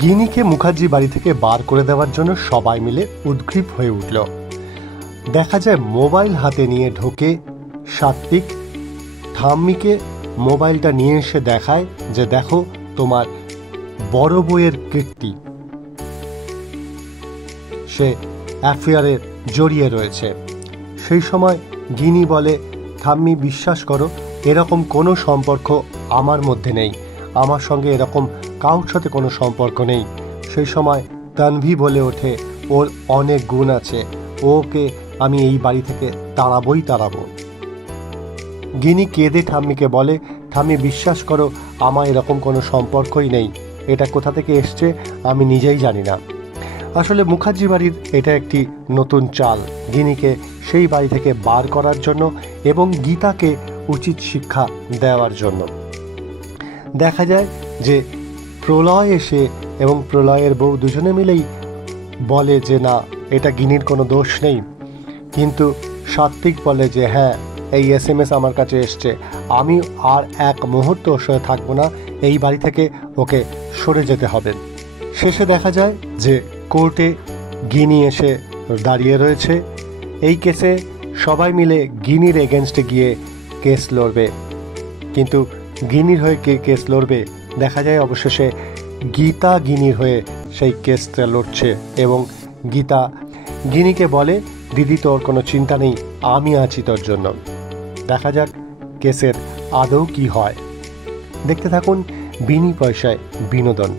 গিনিকে মুখার্জি বাড়ি থেকে বার করে দেওয়ার জন্য সবাই মিলে উদ্গ্রীব হয়ে উঠল। দেখা যায় মোবাইল হাতে নিয়ে ঢোকে সাত্বিক, ঠাম্মিকে মোবাইলটা নিয়ে এসে দেখায় যে দেখো তোমার বড় বউয়ের কীর্তি, সে অ্যাফেয়ারে জড়িয়ে রয়েছে। সেই সময় গিনি বলে, ঠাম্মি বিশ্বাস করো, এরকম কোনো সম্পর্ক আমার মধ্যে নেই, আমার সঙ্গে এরকম কারোর সাথে কোনো সম্পর্ক নেই। সেই সময় তানভি বলে ওঠে, ওর অনেক গুণ আছে, ওকে আমি এই বাড়ি থেকে তাড়াবো। গিনি কেঁদে ঠাম্মিকে বলে, ঠাম্মি বিশ্বাস করো, আমার এরকম কোনো সম্পর্কই নেই, এটা কোথা থেকে এসছে আমি নিজেই জানি না। আসলে মুখার্জি বাড়ির এটা একটি নতুন চাল, গিনিকে সেই বাড়ি থেকে বার করার জন্য এবং গীতাকে উচিত শিক্ষা দেওয়ার জন্য। দেখা যায় যে প্রলয় এসে এবং প্রলয়ের বউ দুজনে মিলেই বলে যে না, এটা গিনির কোনো দোষ নেই, কিন্তু সাত্বিক বলে যে হ্যাঁ, এই SMS আমার কাছে এসছে, আমি আর এক মুহূর্ত ওর সঙ্গে থাকবো না, এই বাড়ি থেকে ওকে সরে যেতে হবে। শেষে দেখা যায় যে কোর্টে গিনি এসে দাঁড়িয়ে রয়েছে। এই কেসে সবাই মিলে গিনির এগেনস্টে গিয়ে কেস লড়বে, কিন্তু গিনির হয়ে কে কেস লড়বে, দেখা যায় অবশেষে গীতা গিনির হয়ে সেই কেসটা লড়ছে এবং গীতা গিনিকে বলে, দিদি তোর কোনো চিন্তা নেই, আমি আছি তোর জন্য। দেখা যাক কেসের আদৌ কি হয়। দেখতে থাকুন বিনি পয়সায় বিনোদন।